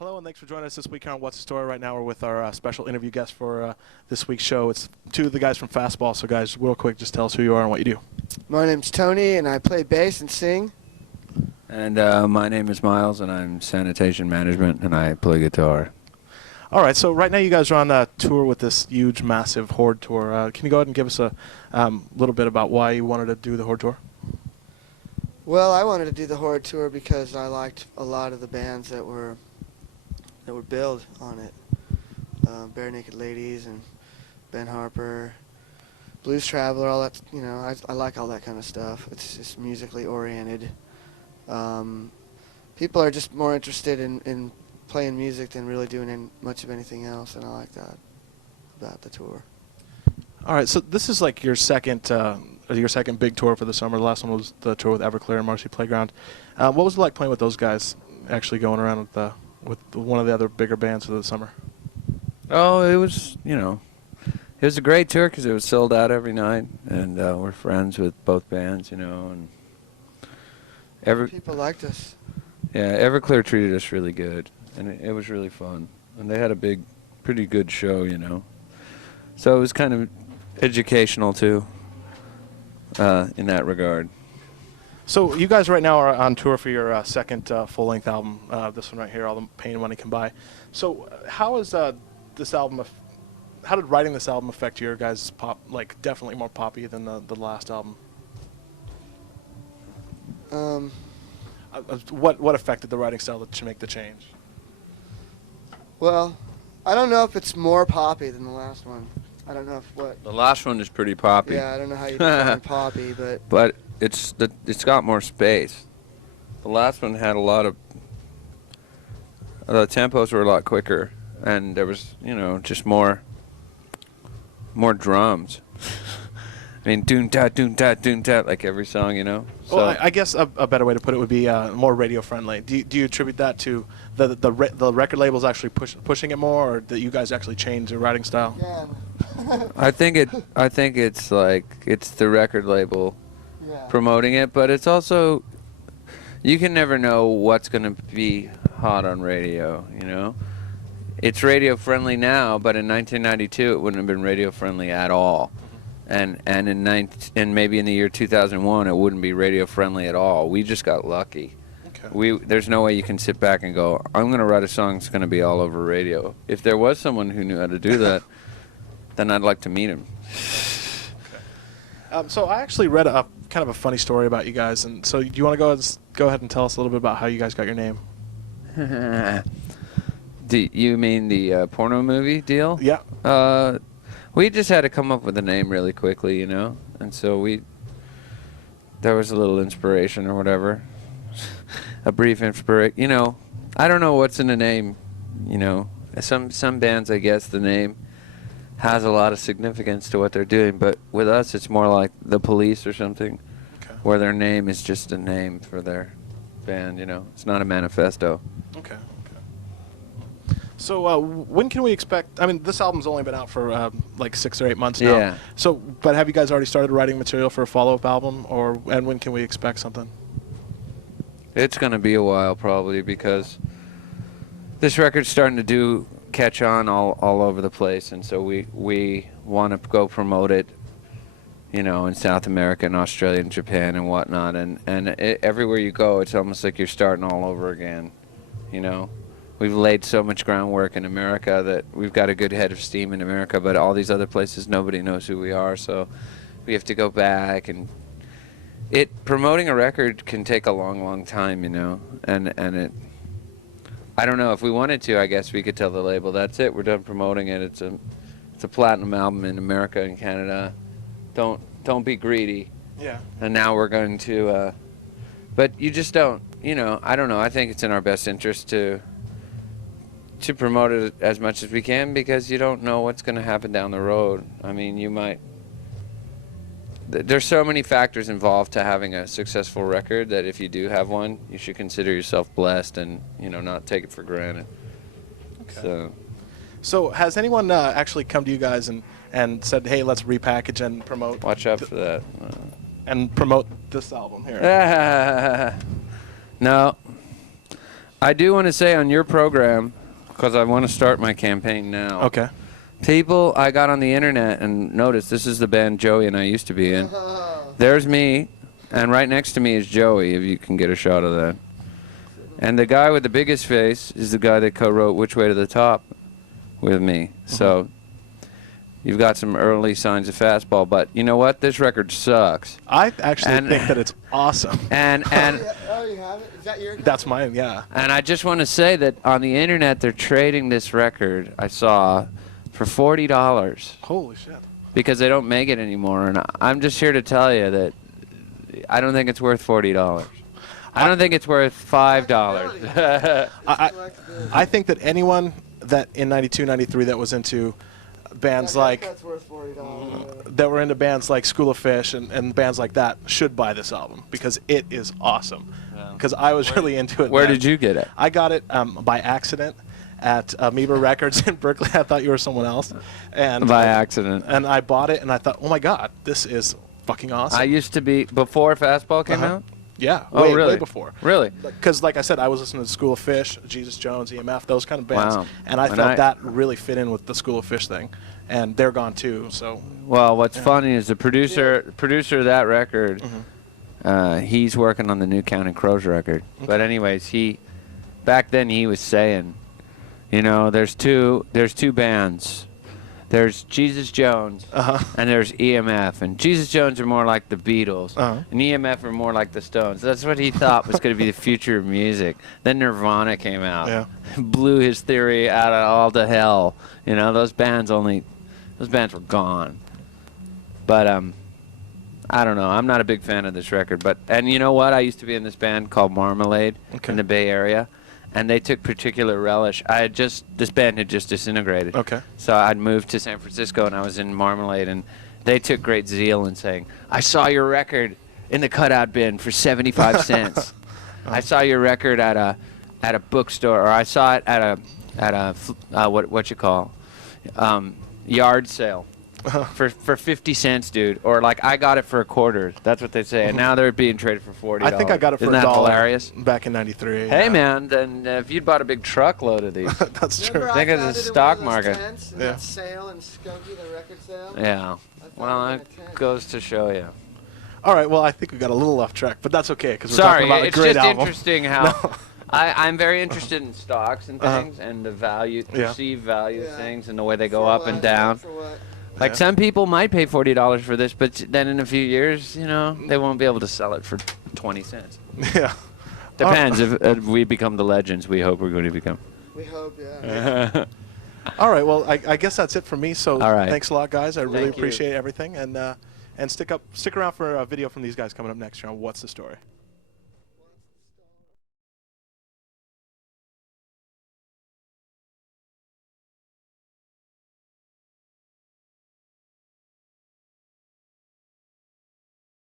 Hello, and thanks for joining us this week here on What's the Story. Right now we're with our special interview guest for this week's show. It's two of the guys from Fastball. So, guys, real quick, just tell us who you are and what you do. My name's Tony, and I play bass and sing. And my name is Miles, and I'm sanitation management, and I play guitar. All right, so right now you guys are on a tour with this huge, massive HORDE tour. Can you go ahead and give us a little bit about why you wanted to do the HORDE tour? Well, I wanted to do the HORDE tour because I liked a lot of the bands that were billed on it. Bare Naked Ladies and Ben Harper, Blues Traveler, all that. You know, I like all that kind of stuff. It's just musically oriented. People are just more interested in playing music than really doing much of anything else, and I like that about the tour. All right, so this is like your second big tour for the summer. The last one was the tour with Everclear and Marcy Playground. What was it like playing with those guys, actually going around with one of the other bigger bands for the summer? Oh, it was, it was a great tour because it was sold out every night, and we're friends with both bands, and People liked us. Yeah, Everclear treated us really good, and it was really fun. And they had a pretty good show, So it was kind of educational, too, in that regard. So you guys right now are on tour for your second full-length album, this one right here, All the Pain Money Can Buy. So how is this album, how did writing this album affect your guys' pop, like definitely more poppy than the last album? What affected the writing style to make the change? Well, I don't know if it's more poppy than the last one. I don't know The last one is pretty poppy. Yeah, I don't know how you define poppy, but... But it's got more space. The last one had a lot of... The tempos were a lot quicker, and there was, just more drums. I mean, doon-tat, like every song, So Well, I guess a better way to put it would be more radio-friendly. Do you attribute that to the record labels actually pushing it more, or that you guys actually changed your writing style? Yeah. I think it's the record label promoting it, but it's also, you can never know what's going to be hot on radio, It's radio friendly now, but in 1992 it wouldn't have been radio friendly at all. And maybe in the year 2001 it wouldn't be radio friendly at all. We just got lucky. Okay. There's no way you can sit back and go, I'm going to write a song that's going to be all over radio. If there was someone who knew how to do that, then I'd like to meet him. Okay. So I actually read a kind of a funny story about you guys, and so do you want to go ahead and tell us a little bit about how you guys got your name? Do you mean the porno movie deal? Yeah. We just had to come up with a name really quickly, and so there was a little inspiration or whatever, a brief inspiration. I don't know what's in the name, Some bands, I guess, the name has a lot of significance to what they're doing, but with us, it's more like the Police or something, where their name is just a name for their band. It's not a manifesto. Okay. So when can we expect? I mean, this album's only been out for like 6 or 8 months now. Yeah. So, but have you guys already started writing material for a follow-up album, and when can we expect something? It's going to be a while probably, because this record's starting to catch on all over the place, and so we want to go promote it, in South America and Australia and Japan and whatnot, and everywhere you go, it's almost like you're starting all over again, We've laid so much groundwork in America that we've got a good head of steam in America, but all these other places, nobody knows who we are, so we have to go back. And promoting a record can take a long time, and I don't know, if we wanted to, I guess we could tell the label, that's it, we're done promoting it. It's a platinum album in America and Canada. Don't be greedy. Yeah. And now we're going to, but you just don't, I don't know. I think it's in our best interest to promote it as much as we can, because you don't know what's going to happen down the road. I mean, there's so many factors involved to having a successful record that if you do have one, you should consider yourself blessed and, not take it for granted. Okay. So has anyone actually come to you guys and said, hey, let's repackage and promote? Watch out for that. And promote this album here. No. I do want to say on your program, because I want to start my campaign now. Okay. People I got on the internet and noticed this is the band Joey and I used to be in. There's me, and right next to me is Joey, if you can get a shot of that. And the guy with the biggest face is the guy that co-wrote Which Way to the Top with me. So you've got some early signs of Fastball, but you know what? This record sucks. I actually think that it's awesome. And Oh, you have it? Is that your? That's mine, yeah. And I just want to say that on the internet they're trading this record I saw for $40 Holy shit. because they don't make it anymore. And I'm just here to tell you that I don't think it's worth $40. I don't think it's worth $5. I think that anyone that in 92, 93 that was into bands like That's worth $40. that were into bands like School of Fish and bands like that should buy this album because it is awesome. Because I was really into it. Where then. did you get it? I got it by accident at Amoeba Records in Berkeley. I thought you were someone else, and By accident. And I bought it, and I thought, oh my god, this is fucking awesome. I used to be before Fastball came out. Yeah, Oh, way, really? way before. Really? Because, like I said, I was listening to School of Fish, Jesus Jones, EMF, those kind of bands, Wow. and I And felt I- that really fit in with the School of Fish thing, and they're gone too. So Well, what's funny is the producer of that record. He's working on the new Counting Crows record. But anyways, back then he was saying, you know, there's two bands. There's Jesus Jones and there's EMF. And Jesus Jones are more like the Beatles, and EMF are more like the Stones. That's what he thought was going to be the future of music. Then Nirvana came out, blew his theory out of all to hell. You know, those bands were gone. But I don't know. I'm not a big fan of this record. And you know what? I used to be in this band called Marmalade in the Bay Area. And they took particular relish. This band had just disintegrated. Okay. So I'd moved to San Francisco and I was in Marmalade, and they took great zeal in saying, I saw your record in the cutout bin for 75 cents. I saw your record at a bookstore, or I saw it at a what you call yard sale for 50 cents, dude. Or like I got it for a quarter. That's what they say. And now they're being traded for $40. I think I got it for Isn't $1 that hilarious? back in '93. Hey man, then if you'd bought a big truckload of these. That's true. Think of the stock market. That sale in Skokie, the record sale. Yeah. Well, it goes to show you. All right. Well, I think we got a little off track, but that's okay because we're talking about a it's great just album. interesting how I'm very interested in stocks and things and the value, perceived value of things and the way they go up and down. Like some people might pay $40 for this, but then in a few years, you know, they won't be able to sell it for 20 cents. Yeah. Depends if we become the legends we hope we're going to become. We hope, yeah. All right. Well, I guess that's it for me. So All right. thanks a lot, guys. I really Thank you. appreciate everything, and stick around for a video from these guys coming up next year on What's the Story.